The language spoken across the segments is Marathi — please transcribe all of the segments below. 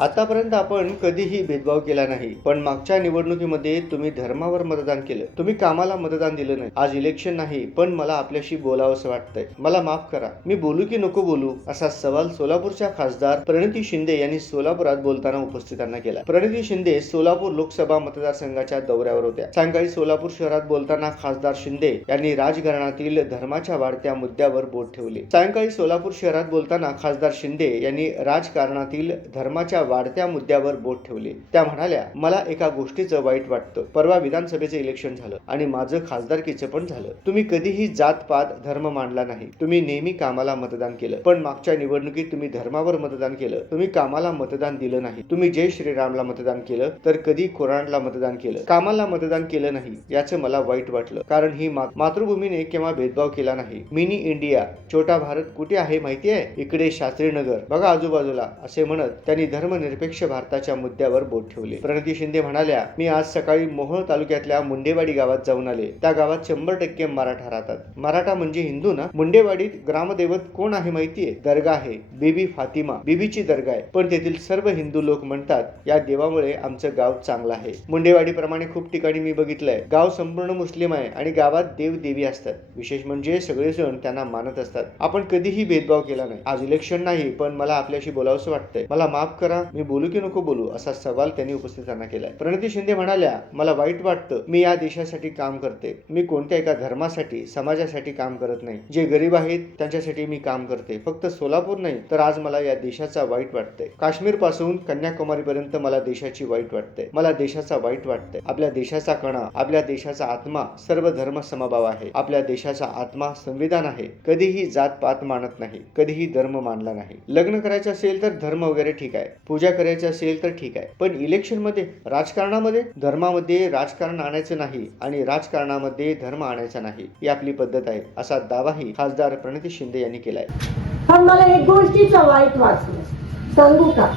आतापर्यंत आपण कधीही भेदभाव केला नाही पण मागच्या निवडणुकीमध्ये तुम्ही धर्मावर मतदान केलं. तुम्ही कामाला मतदान दिलं नाही. आज इलेक्शन नाही पण मला आपल्याशी बोलावंसं वाटतंय. मला माफ करा. मी बोलू की नको बोलू असा सवाल सोलापूरच्या खासदार प्रणिती शिंदे यांनी सोलापुरात बोलताना उपस्थितांना केला. प्रणिती शिंदे सोलापूर लोकसभा मतदारसंघाच्या दौऱ्यावर होत्या. सायंकाळी सोलापूर शहरात बोलताना खासदार शिंदे यांनी राजकारणातील धर्माच्या वाढत्या मुद्द्यावर बोट ठेवले. सायंकाळी सोलापूर शहरात बोलताना खासदार शिंदे यांनी राजकारणातील धर्माच्या वाढत्या मुद्द्यावर बोट ठेवले. त्या म्हणाल्या मला एका गोष्टीचं वाईट वाटतं. परवा विधानसभेचं इलेक्शन झालं आणि माझं खासदारकीचं पण झालं. तुम्ही कधीही जात पात धर्म मांडला नाही. तुम्ही नेहमी कामाला मतदान केलं. पण मागच्या निवडणुकीत तुम्ही धर्मावर मतदान केलं. तुम्ही कामाला मतदान दिलं नाही. तुम्ही जय श्रीरामला मतदान केलं तर कधी कोराणला मतदान केलं. कामाला मतदान केलं नाही याचं मला वाईट वाटलं. कारण ही मातृभूमीने केव्हा भेदभाव केला नाही. मिनी इंडिया छोटा भारत कुठे आहे माहिती आहे? इकडे शास्त्री नगर बघा आजूबाजूला असे म्हणत त्यांनी धर्म धर्मनिरपेक्ष भारताच्या मुद्द्यावर बोट ठेवले. प्रणती शिंदे म्हणाल्या मी आज सकाळी मोहोळ तालुक्यातल्या मुंडेवाडी गावात जाऊन आले. त्या गावात शंभर टक्के मराठा राहतात. मराठा म्हणजे हिंदू ना? मुंडेवाडीत ग्रामदैवत कोण आहे माहितीये दर्गा आहे. बेबी फातिमा. बीबीची दर्गा आहे. पण तेथील सर्व हिंदू लोक म्हणतात या देवामुळे आमचं गाव चांगलं आहे. मुंडेवाडीप्रमाणे खूप ठिकाणी मी बघितलंय. गाव संपूर्ण मुस्लिम आहे आणि गावात देव देवी असतात. विशेष म्हणजे सगळे जण त्यांना मानत असतात. आपण कधीही भेदभाव केला नाही. आज इलेक्शन नाही पण मला आपल्याशी बोलावंसं वाटतंय. मला माफ करा. मी बोलू की नको बोलू असा सवाल त्यांनी उपस्थितांना केलाय. प्रणिती शिंदे म्हणाल्या मला वाईट वाटतं मी या देशासाठी काम करते. मी कोणत्या एका धर्मासाठी समाजासाठी काम करत नाही. जे गरीब आहेत त्यांच्यासाठी मी काम करते. फक्त सोलापूर नाही तर आज मला या देशाचा वाईट वाटतंय. काश्मीरपासून कन्याकुमारी पर्यंत मला देशाची वाईट वाटते मला देशाचा वाईट वाटतंय. आपल्या देशाचा कणा आपल्या देशाचा आत्मा सर्व धर्म समभाव आहे. आपल्या देशाचा आत्मा संविधान आहे. कधीही जात पात मानत नाही. कधीही धर्म मानला नाही. लग्न करायचं असेल तर धर्म वगैरे ठीक आहे. पूजा करायची असेल तर ठीक आहे. पण इलेक्शनमध्ये राजकारणामध्ये धर्मामध्ये राजकारण आणायचं नाही आणि राजकारणामध्ये धर्म आणायचा नाही ही आपली पद्धत आहे असा दावाही खासदार प्रणिती शिंदे यांनी केलाय. पण मला एक गोष्टीचा वाईट वाचलं सांगू का?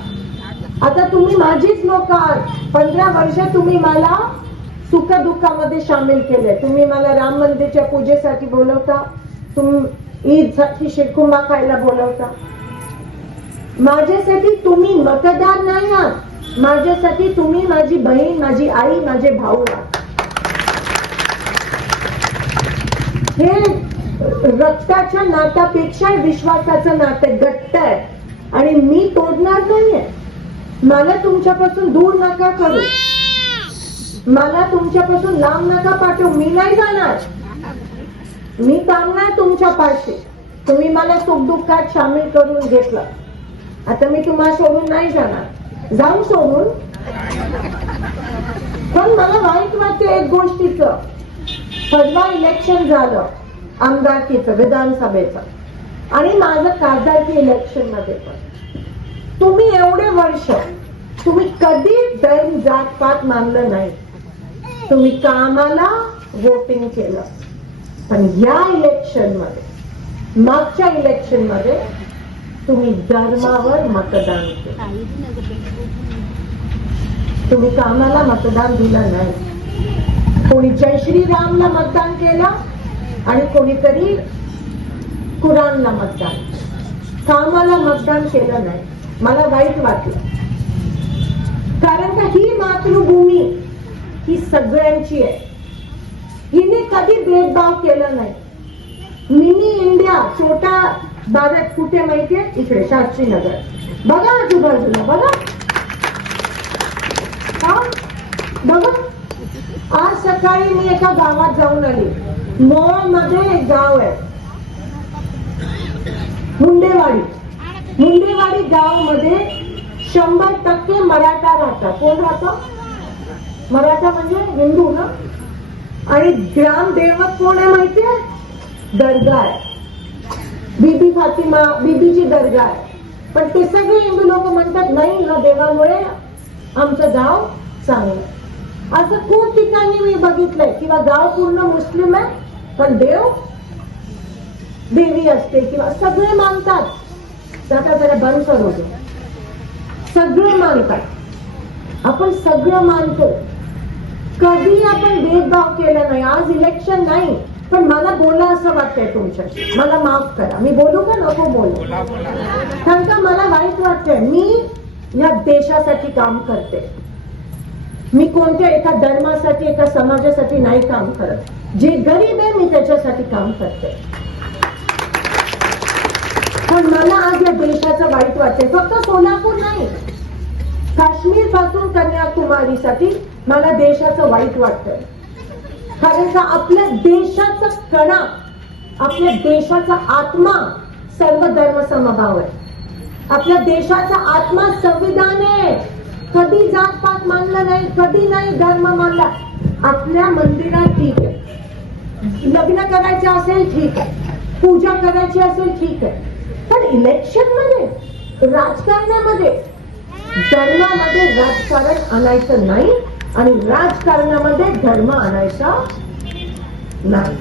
आता तुम्ही माझीच लोक आहात. पंधरा वर्ष तुम्ही मला सुख दुःखामध्ये सामील केले तुम्ही मला राम मंदिरच्या पूजेसाठी बोलवता. तुम्ही ईदसाठी शिरकुंबा खायला बोलवता. माझ्यासाठी तुम्ही मतदार नाही आहात. माझ्यासाठी तुम्ही माझी बहीण माझी आई माझे भाऊ आहात. हे रक्ताच्या नात्यापेक्षा विश्वासाचं नातं घट्ट आहे. आणि मी तोडणार नाहीये. मला तुमच्यापासून दूर नका करू. मला तुमच्यापासून लांब नका पाठवू. मी नाही जाणार. मी थांबणार तुमच्या पाशी. तुम्ही मला सुखदुःखात सामील करून घेतलं. आता मी तुम्हाला सोडून नाही जाणार. जाऊ सोडून. पण मला वाईट वाटते एक गोष्टीचं. परवा इलेक्शन झालं आमदारकीचं विधानसभेचं. आणि माझं खासदारकी इलेक्शनमध्ये पण. तुम्ही एवढे वर्ष तुम्ही कधी धर्म जात पात मानलं नाही. तुम्ही कामाला वोटिंग केलं. पण या इलेक्शनमध्ये मागच्या इलेक्शनमध्ये तुम्ही धर्मावर मतदान केलं. तुम्ही कामाला मतदान दिलं नाही. कोणी जय श्रीरामला मतदान केलं आणि कोणीतरी कुराणला मतदान कामाला मतदान केलं नाही. मला वाईट वाटलं. कारण का ही मातृभूमी ही सगळ्यांची आहे. हिने कधी भेदभाव केला नाही. मिनी इंडिया छोटा भारत कुठे माहितीये इकडे शास्त्रीनगर. बघा आजूबाजूला बघा. का बघा. आज सकाळी मी एका गावात जाऊन आली. मोळमध्ये एक गाव आहे. मुंडेवाडी. मुंडेवाडी गावमध्ये शंभर टक्के मराठा राहतात. कोण राहतं? मराठा म्हणजे हिंदू ना? आणि ग्रामदेवत कोण आहे माहितीये दर्गा आहे. बीबी फातिमा बीबीची दर्गा आहे. पण ते सगळे हिंदू लोक म्हणतात नाही ह्या देवामुळे आमचं गाव चांगलं असं खूप ठिकाणी मी बघितलंय. किंवा गाव पूर्ण मुस्लिम आहे पण देव देवी असते किंवा सगळे मानतात. जाता जरा बंद करू दे. सगळे मानतात. आपण सगळं मानतो. कधी आपण भेदभाव केला नाही. आज इलेक्शन नाही. पण मला बोला असं वाटतंय तुमच्याशी. मला माफ करा. मी बोलू का नको बोलू? कारण का मला वाईट वाटतंय. मी या देशासाठी काम करते. मी कोणत्या एका धर्मासाठी एका समाजासाठी नाही काम करत. जे गरीब आहे मी त्याच्यासाठी काम करते. पण मला आज या देशाचं वाईट वाटते फक्त सोलापूर नाही. काश्मीरपासून कन्याकुमारीसाठी मला देशाचं वाईट वाटतंय. कारण का आपल्या देशाचा कणा आपल्या देशाचा आत्मा सर्व धर्म समभाव आहे. आपल्या देशाचा आत्मा संविधान आहे. कधी जात पात मानलं नाही कधी नाही धर्म मानला. आपल्या मंदिरात ठीक आहे. लग्न करायचे असेल ठीक आहे. पूजा करायची असेल ठीक आहे. पण इलेक्शनमध्ये राजकारणामध्ये धर्मामध्ये राजकारण आणायचं नाही आणि राजकारणामध्ये धर्म आणायचा नाही.